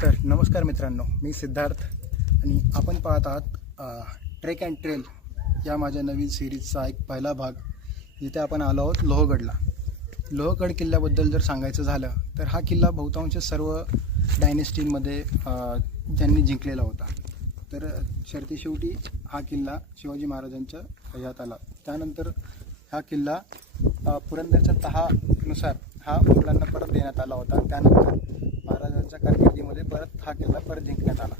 तर नमस्कार मित्रांनो, मी सिद्धार्थ आणि आपण पाहत आहात ट्रेक अँड ट्रेल या माझ्या नवीन सिरीजचा एक पहिला भाग, जिथे आपण आलो आहोत लोहगडला. लोहगड किल्ल्याबद्दल जर सांगायचं झालं तर हा किल्ला बहुतांश सर्व डायनेस्टीमध्ये ज्यांनी जिंकलेला होता. तर शेवटी हा किल्ला शिवाजी महाराजांच्या ह्यात आला. त्यानंतर हा किल्ला पुरंदरच्या तहानुसार हा मुघलांना परत देण्यात आला होता. त्यानंतर महाराजांच्या कारकिर्दीमध्ये परत हा किल्ला परत जिंकण्यात आला.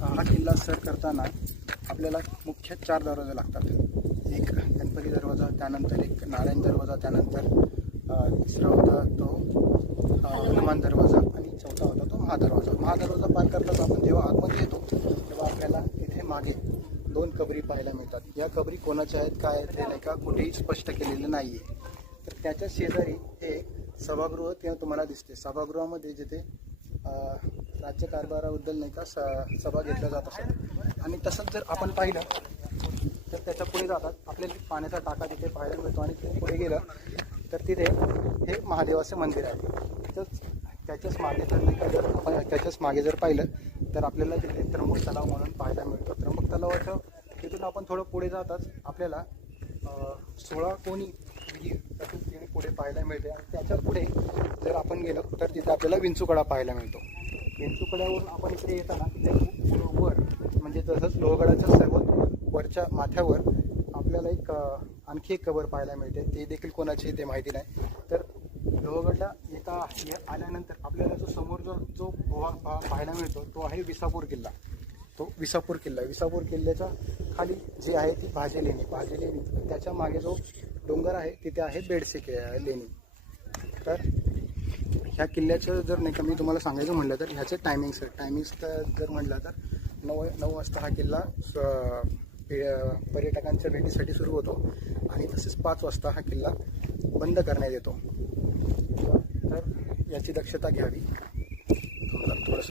हा किल्ला सर करताना आपल्याला मुख्य 4 दरवाजे लागतात. एक गणपती दरवाजा, त्यानंतर एक नारायण दरवाजा, त्यानंतर तिसरा होता तो हनुमान दरवाजा आणि चौथा होता तो महादरवाजा. महादरवाजा पार करताच आपण जेव्हा आतमध्ये येतो तेव्हा आपल्याला इथे मागे 2 कबरी पाहायला मिळतात. या कबरी कोणाच्या आहेत, काय आहेत, हे नाही का कुठेही स्पष्ट केलेलं नाही आहे. तर त्याच्या शेजारी हे सभागृह तेव्हा तुम्हाला दिसते. सभागृहामध्ये जिथे राज्यकारभाराबद्दल नाही का सभा घेतल्या जात असतात. आणि तसंच जर आपण पाहिलं तर त्याच्या पुढे जातात आपल्याला पाण्याचा टाका तिथे पाहायला मिळतो. आणि तिथे पुढे गेलं तर तिथे हे महादेवाचे मंदिर आहे. त्याच्याच मागे जर नाही का जर आपण त्याच्याच मागे जर पाहिलं तर आपल्याला तिथे त्र्यंबक तलाव म्हणून पाहायला मिळतो. त्र्यंबक तलावाचं तिथून आपण थोडं पुढे जाताच आपल्याला 16 कोणी ही तिने पुढे पाहायला मिळते. आणि त्याच्या पुढे जर आपण गेलो तर तिथे आपल्याला विंचूकडा पाहायला मिळतो. विंचूकड्यावरून आपण इकडे येताना तिथे वर म्हणजे तसंच लोहगडाच्या सर्वात वरच्या माथ्यावर आपल्याला आणखी एक कबर पाहायला मिळते. ते देखील कोणाची ते माहिती नाही. तर लोहगडला आल्यानंतर आपल्याला समोर जो पाहायला मिळतो तो आहे विसापूर किल्ला. विसापूर किल्ल्याच्या खाली जी आहे ती भाजे लेणी. त्याच्या मागे जो डोंगर आहे तिथे आहे बेडसे लेणी. तर ह्या किल्ल्याचं जर नाही का मी तुम्हाला सांगायचं म्हटलं तर ह्याचे टायमिंग्स जर म्हटलं तर 9 वाजता हा किल्ला पर्यटकांच्या भेटीसाठी सुरू होतो आणि तसेच 5 वाजता हा किल्ला बंद करण्यात येतो. तर याची दक्षता घ्यावी.